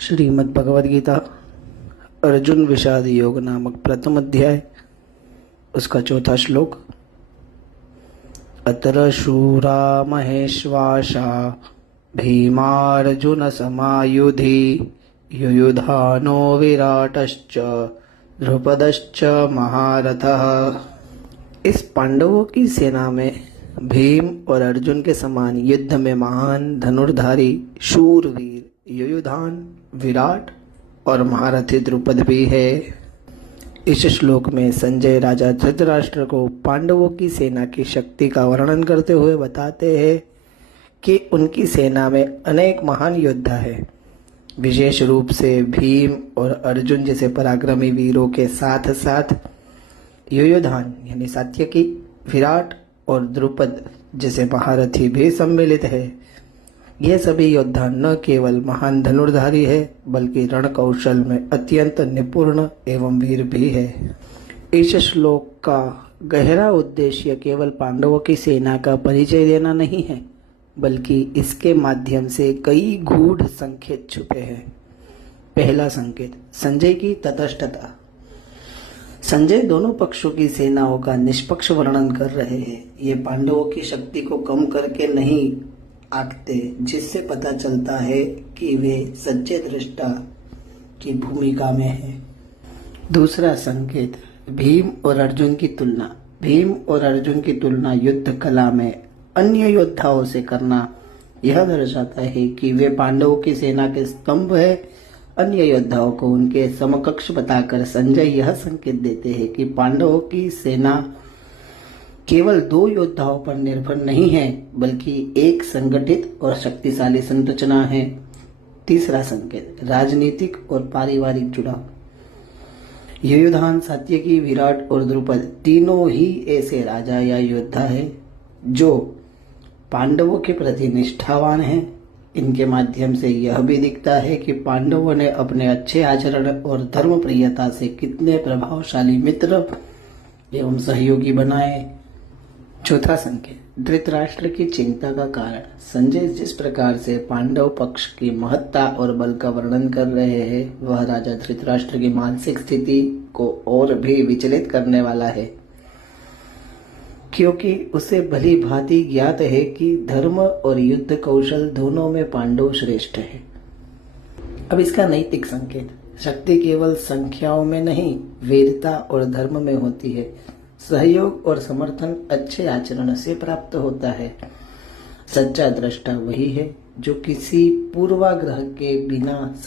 श्रीमद् भगवद गीता अर्जुन विषाद योग नामक प्रथम अध्याय, उसका चौथा श्लोक। अत्र शूरा महेश्वासा भीमार्जुन समायुधि युयुधानो विराटश्च द्रुपदश्च महारथः। इस पांडवों की सेना में भीम और अर्जुन के समान युद्ध में महान धनुर्धारी शूरवीर युयुधान, विराट और महारथी द्रुपद भी है। इस श्लोक में संजय राजा धृतराष्ट्र को पांडवों की सेना की शक्ति का वर्णन करते हुए बताते हैं कि उनकी सेना में अनेक महान योद्धा हैं। विशेष रूप से भीम और अर्जुन जैसे पराक्रमी वीरों के साथ साथ युयुधान यानी सात्यकी, विराट और द्रुपद जैसे महारथी भी सम्मिलित है। ये सभी योद्धा न केवल महान धनुर्धारी है बल्कि रण कौशल में अत्यंत निपुण एवं वीर भी है। इस श्लोक का गहरा उद्देश्य केवल पांडवों की सेना का परिचय देना नहीं है, बल्कि इसके माध्यम से कई गूढ़ संकेत छुपे हैं। पहला संकेत, संजय की तटस्थता। संजय दोनों पक्षों की सेनाओं का निष्पक्ष वर्णन कर रहे हैं। ये पांडवों की शक्ति को कम करके नहीं आंकते, जिससे पता चलता है कि वे सच्चे दृष्टा की भूमिका में हैं। दूसरा संकेत, भीम और अर्जुन की तुलना। भीम और अर्जुन की तुलना युद्ध कला में अन्य योद्धाओं से करना यह दर्शाता है कि वे पांडवों की सेना के स्तंभ है। अन्य योद्धाओं को उनके समकक्ष बताकर संजय यह संकेत देते हैं कि पांडवों की सेना केवल दो योद्धाओं पर निर्भर नहीं है, बल्कि एक संगठित और शक्तिशाली संरचना है। तीसरा संकेत, राजनीतिक और पारिवारिक जुड़ाव। युयुधान, सात्यकी, विराट और द्रुपद तीनों ही ऐसे राजा या योद्धा हैं जो पांडवों के प्रति निष्ठावान हैं। इनके माध्यम से यह भी दिखता है कि पांडवों ने अपने अच्छे आचरण और धर्मप्रियता से कितने प्रभावशाली मित्र एवं सहयोगी बनाए। चौथा संकेत, धृतराष्ट्र की चिंता का कारण। संजय जिस प्रकार से पांडव पक्ष की महत्ता और बल का वर्णन कर रहे हैं, वह राजा धृतराष्ट्र की मानसिक स्थिति को और भी विचलित करने वाला है, क्योंकि उसे भली भांति ज्ञात है कि धर्म और युद्ध कौशल दोनों में पांडव श्रेष्ठ है। अब इसका नैतिक संकेत, शक्ति केवल संख्याओं में नहीं, वीरता और धर्म में होती है। सहयोग और समर्थन अच्छे आचरण से प्राप्त होता है। सच्चा दृष्टा वही है जो किसी पूर्वाग्रह के बिना